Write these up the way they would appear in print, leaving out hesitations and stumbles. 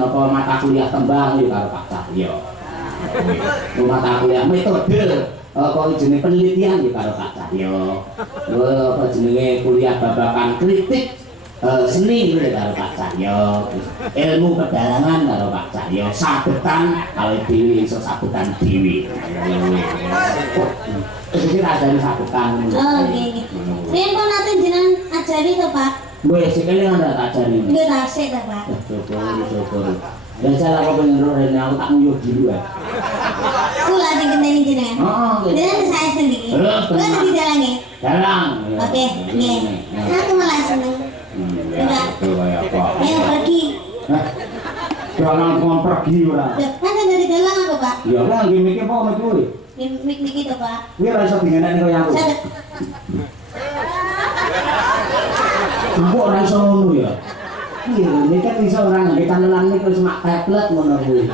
apa mata kuliah tembang ya karo Pak Cahyo. Mata kuliah metode apa jenenge penelitian ya karo Pak Cahyo. Apa jenenge kuliah babakan kritik seni ya karo Pak Cahyo. Ilmu pedalangan karo Pak Cahyo. Sabetan kalau dhewe iso sabetan dhewe. Jadi ajari sabetan. Oh nggih. Riyen kok nate jenengan ajari to, Pak? Wes sekali anda tak ajari. Nggih tasik ta, Pak. Syukur. Dan saya aku pengen rene aku tak nguyuh dulu ya. Kula sing ngenteni jenengan. Heeh. Jenengan saya sendiri. Kula di dalange. Dalang. Oke, nggih. Aku malah seneng. Ya, itu kayak apa? Ayo pergi. Dalang kon pergi ora. Kan dari dalang apa, Pak? Ya kan lagi mikir apa sama kuwi. Mik niki to, Pak. Kuwi ora iso dingenekne kaya aku. Saged. Aku ora iso ngono ya. Iya, ini kan bisa orang ngangge kanelan niku semak tablet ngono kuwi.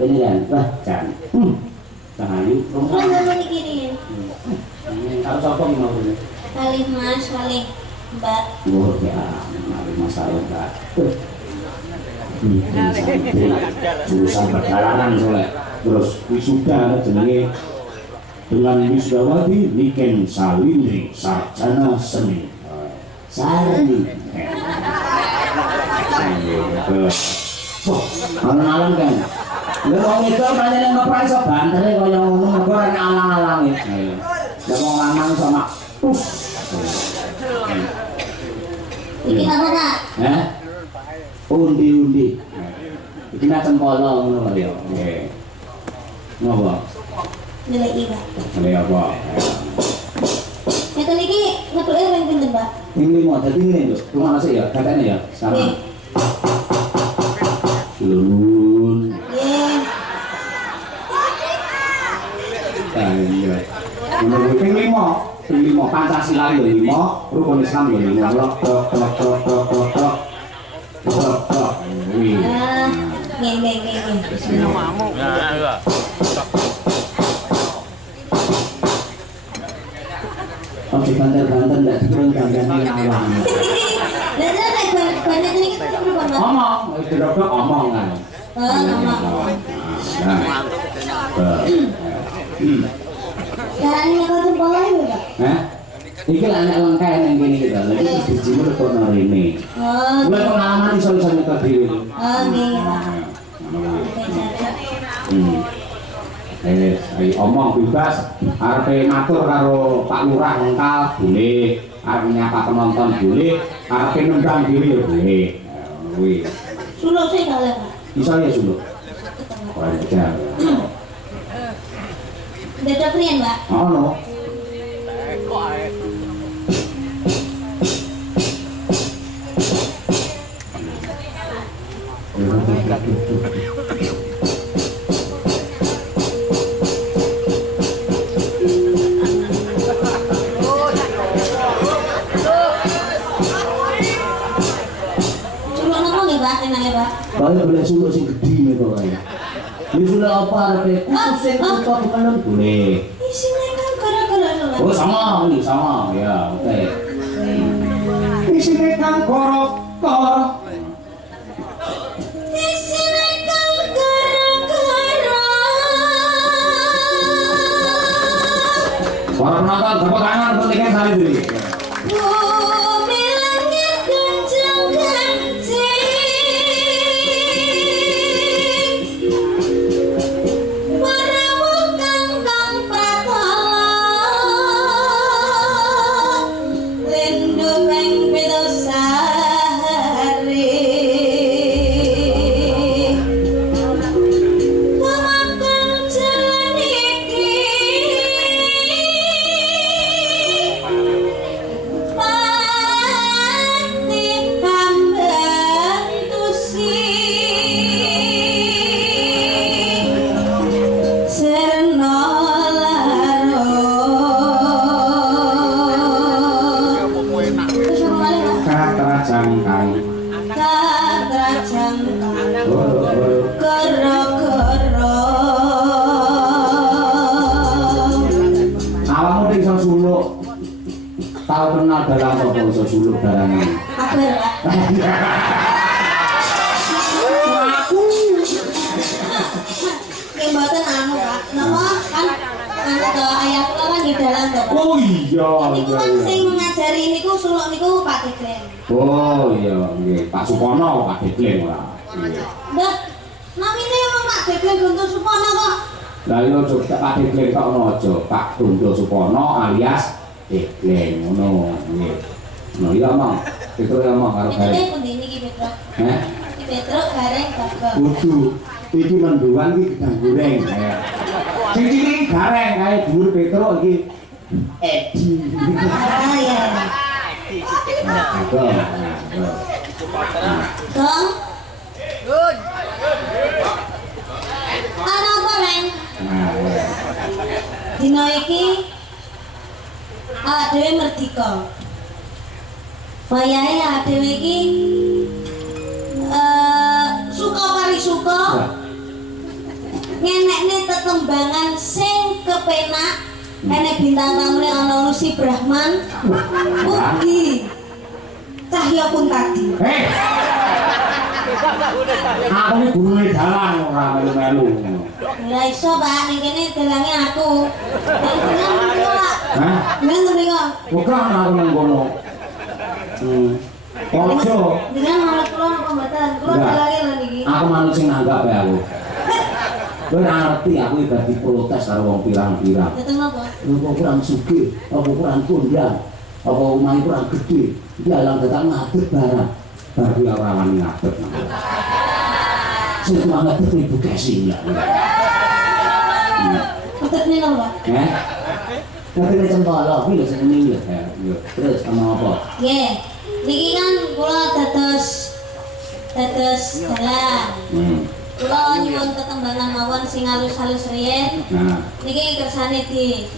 Ini kan, wah jan. Tangayu. Kula nang mikirin. Karo sapa ki mau ini? Kali Mas, kali Mbak. Oh ya, mari masalah Mbak. Jurusan perjalanan soalnya. Terus wisuda jenenge dengan wisudawati Niken Salindri sarjana seni. Sari. Wah, alon-alon kan. Lha wong itu pancen ora iso bantere kaya ngono mergo ora alang-alang iki. Lah wong lanang iso mak pus. Iki apa, Pak? Hah? Undi-undi. Iki nak cempolo ngono ya. Nggih. Ngopo? Nilai Pak. Nilai apa? Ngeten iki ngetuke ping pinten, Pak? Ini mau dadi ngene lho. Rumah nasi ya, katanya ya. Sekarang. Lulun. Nggih. Iya. Menurut ping 5 Pancasila yo 5, rukun Islam yo 5. Tok. Wih. Nggih. Ngamuk. Nah, iya. Oh, di banter-banter ndak turun gantian awang. Lah nek banyak niki pripun, Pak? Omong, wis dirobok omong kan. Oh, ngomong. Jalan ini kau tuh boleh nggak? Hah? Iki lah anak lengkap yang gini gitu. Lagi dijimur ke ini. Oh, Mulai pengalaman iso-iso nyekel dhewe. oh, nggih, Pak. Omong bebas, arepe matur karo Pak Lurah engkal boleh, arep nyapa penonton boleh, arepe nendang dhewe ya boleh. Kuwi. Suluk sih kalau Pak. Iso ya suluk. Wajar. Beda priyen, Pak? Ono. Suluk nopo nggih, Pak? Enake, Pak? Kalau boleh suluk sing gedhi niku kae. Wis suluk apa arepe pusing kok kemenon boleh. Isine kan gara-gara suluk. Oh sama, ini sama ya, oke. Isine kang korok-korok. Isine kan gara-gara. Para penonton tepuk tangan untuk Niken Salindri. Bumi langit gonjang-ganjing. Merawukan kang pratala. Lindu ping pitu sari. Kemakan jalan iki. Pati pambantu Serna Katrajangkang. Awakmu ning iso suluk. Tau kenal dalang apa iso suluk dalangan. Kabar, Pak. Oh iya. Niku kan sing ngajari niku suluk niku Pak Deklen. Oh iya, nggih. Pak Supono, Pak Deklen ora. Ndak, namine emang Pak Deklen Guntur Supono kok. Lah iya aja Pak Deklen kok ono aja. Pak Guntur Supono alias Deklen ngono. Nggih. Nah iya Mang. Petro ya Mang karo gareng. Petro pundi niki Petro? Heh. Iki Petro gareng gabah. Kudu. Iki menduan iki gedang goreng. Sing iki gareng kae dhuwur Petro iki Edi. Ah ya. Dong. Good. Ana apa, Neng? Dina iki awak dhewe merdeka. Wayahe awak dhewe iki suka parisuka ngenekne tetembangan sing kepenak. Enek bintang tamune ana Lucy Brahman. Ugi Cahya Kuntadi. Aku ini gurune dalang ora melu-melu. Ora iso, Pak. Ning kene dalange aku. Hah? Nang mriko. Bukan aku nang kono. Ojo. Dengan manut kula napa mboten? Kula dalange lho niki. Aku manut sing nanggap ya aku. Kowe ora ngerti aku ibadah protes karo wong pirang-pirang. Dateng napa? Lu kok kurang sugih, apa kurang kondang, apa omahe kurang gede. Iki alang datang ngadeg barang. Baru ora wani ngadeg. Sing ngadeg Ibu Kesi ya. Petene napa? Tapi cempala kuwi lho sing ngene ya. Terus ana apa? Nggih. Niki kan kula dados dalang. Kula nyuwun tetembangan mawon sing halus-halus riyen. Niki kersane di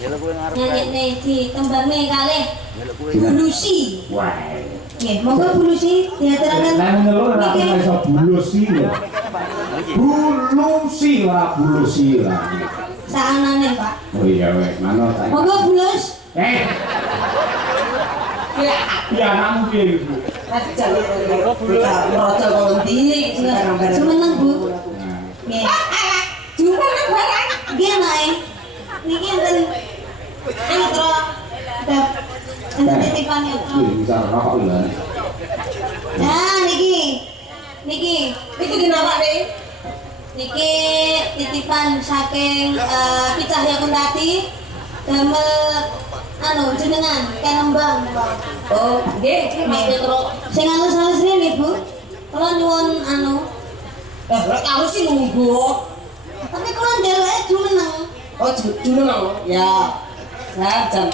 nyanyekne di tembange kalih Bulusi. Wah. Nggih, monggo Bulusi diaturaken. Lah ngono ora iso bulusi ya. Bulusi ora bulusi ora. Saanane, Pak. Oh iya weh, manut saya. Monggo Bulus. Ya namu piye Ibu? Rojo kondi semeneng Bu. Nggih. Jumpa nang barang. Nggih, Mae. Niki enten antro enten titipan ya. Bisa rokok lho. Nah, niki dinapa nih? Niki titipan saking Ki Cahya Kuntadi damel jenengan Kenembang. Oh, nggih, Mas Petro. Sing halus-halus rene, Bu. Kula nyuwun rek harus sih nunggu. Tapi kula ndeloke jumeneng. Oh, jumeneng. Ya. Nah, jam.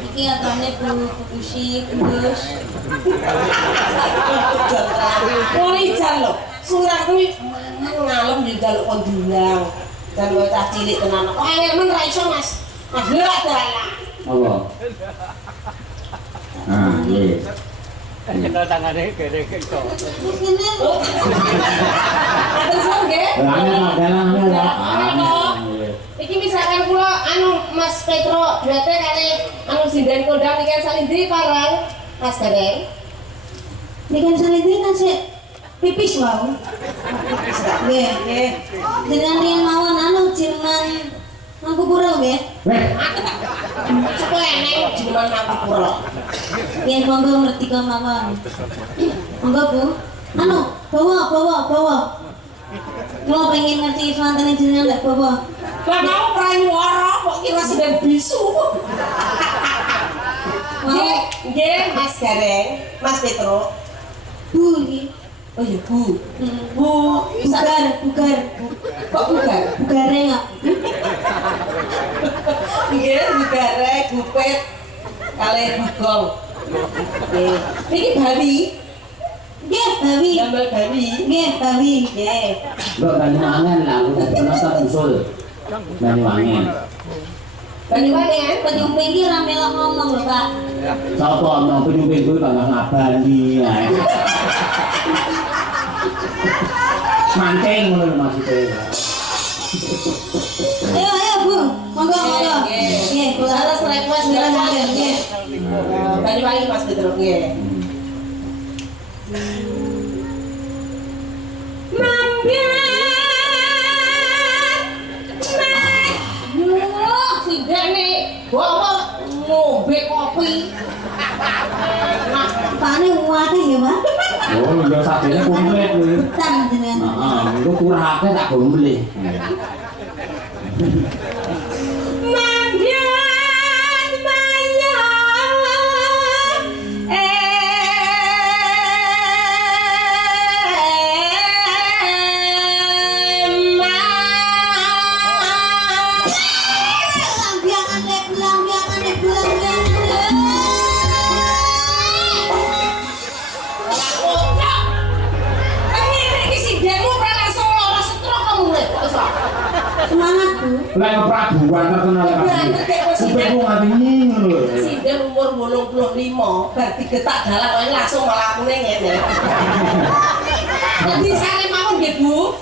Iki atane Bu Kusi, Bus. Kuwi jan lho. Surah kuwi ngalem di jaluk kon diundang. Dan kowe cah cilik tenan. Kok angel men ra iso, Mas. Mas lha dalah. Apa? Nggih. Kendal tangane kere iso. Ngene. Atur sang nggih. Iki misalkan kula Mas Petro duete kali sinden kondang iki salindri parang Mas Gareng. Niki salindri kan sik pipis wae. Nggih, nggih. Dengan riyen mawon jenengan Mangku Pura nggih. Sapa eneng jenengan Mangku Pura. Nggih, monggo merdeka mawon. Monggo Bu. Bawa. Kula pengen ngerti swantene jenengan lek bawa. Lah mau pranyuwara kok kira sedang bisu. Nggih, Mas Gareng, Mas Petro. Bu iki. Oh iya Bu. Bugar. Kok bugar? Bugare kok. Nggih, bugare gupet kalih bugong. Nggih. Niki bawi. Nggih, bawi. Gambar bawi. Nggih, bawi. Nggih. Mbok Banyuwangen lah aku dadi penonton usul. Banyuwangen. Banyuwangen, penyumping iki ora melok ngomong lho, Pak. Sapa ono penyumping kuwi kok ngabani ae. Mancing ngono lho maksudnya. Ayo Bu, monggo. Nggih, kula harus request nggih. Banyuwangi Mas Petro nggih. Singgane Sakane akeh ya, Pak. Oh, iya sakjane komplit kuwi. Utang jenengan. Heeh, iku kurake tak go mlih. Manggen bayang semangat Bu. Lek Prabuan terkenal ya Pak. Supaya ku nganti ngono lho. Presiden umur 85 bar digetak dalan wae langsung mlakune ngene. Dadi sare mawon nggih Bu.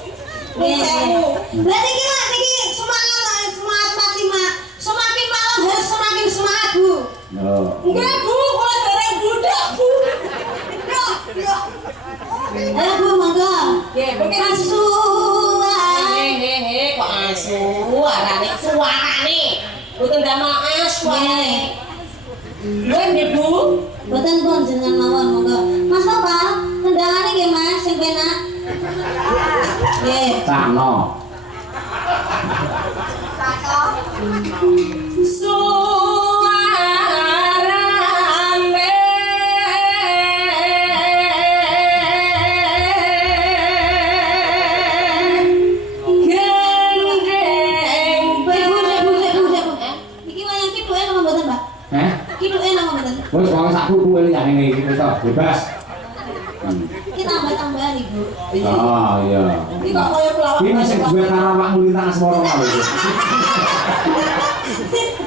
Sewu. Lah niki lak niki semangat mati mak. Semakin malam harus semakin semangat Bu. Oh. Enggak Bu, kula dereng budak Bu. Yo. Ayo Bu, monggo. Nggih, mungkin asu. Hehehe, kok asu? Arane suarane. Mboten damel asu ae. Lha nggih Bu, mboten pun jenengan mawon monggo. Mas Papa, kendangane nggih Mas sing penak. Nggih. Cano. Wes wong sak buku ini yang ini wis bebas. Iki tambah-tambahan Ibu. Oh iya. Iki kok koyo pelawak. Ini sing duwe karo awakmu lintang asmara lho.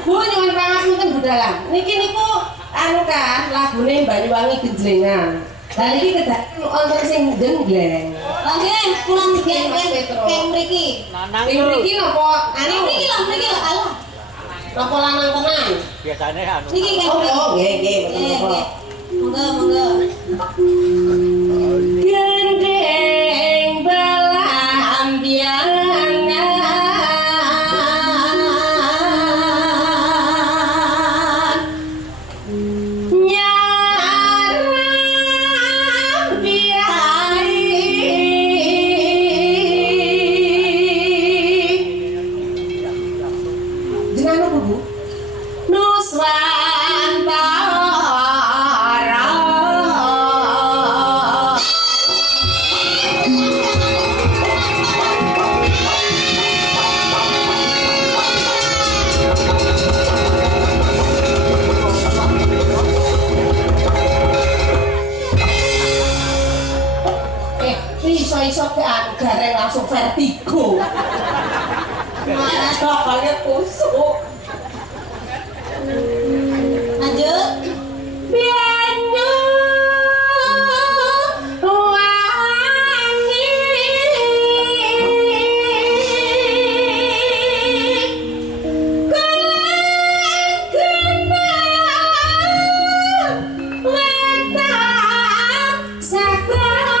Bu nyuwun pangapunten budalang. Niki niku anu kan lagune Banyuwangi Genjlengan. Lah niki kedak wonten sing gengleng. Lah nggih, kula nggih keng mriki. Lanang Keng mriki napa? Anu mriki lho alah. Napa lanang tenan? biasane anu. Niki keng mriki. Oh nggih nggih. Monggo. Gendeng belambiangan nyarang biai jenengan apa Bu? Nuswantara. Iso ke anu gareng langsung vertigo. Mana soalnya kusuk. Lanjut. Pianyu wangi kenang wetan sagara.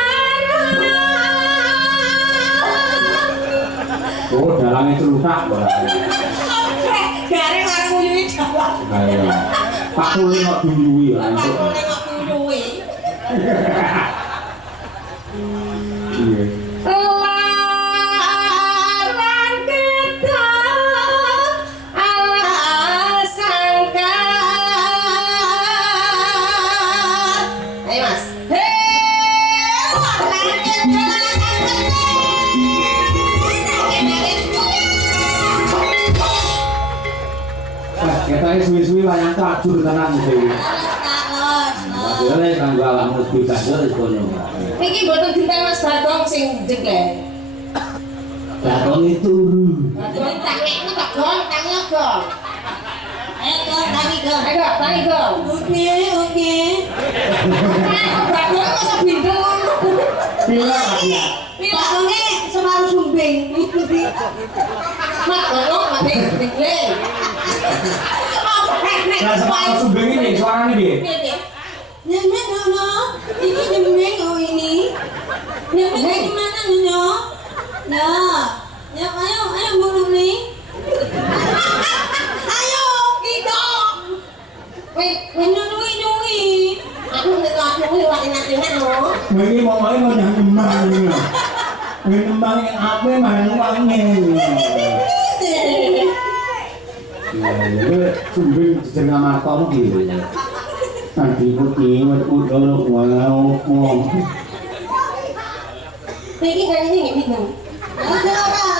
Oh, dalane celutak kok. Gareng aku yuwi jawab. Ayo. Pak Kule kok duyui ya. Pak Kule kok duyui. Iya. Larang kita ala sangka. Ayo Mas. Kita ini suwi-suwi wayang tajur tenan iki. Boleh kan gua awakmu lebih tajur wis kono. Niki mboten dinten Mas Bagong sing jegleng. Bagong itu. Bagong tangi ku tak gong, tangi gong. Ayo gong, tangi gong. Ayo tangi gong. Oke. Bagong kok sebindel ngono. Pila ya. Bagongnya semaru sumbing. Mak Bagong mati jegleng. Lah sepatu sumbing ini suarane piye? Nyemek Nono, ini nyemek oh ini. Nyemek di mana Nono? Ya, ayo burung nih. Ayo, itu. Wait, nyui. Aku nggak kuwi wak enak-enak lho. Iki pokoke kok nyang nembang. Kuwi nembang yang ape main wangi. Ya, sumbing jeneng maton iki. Tadi putih udah wow. Iki kan ini bingung. Ora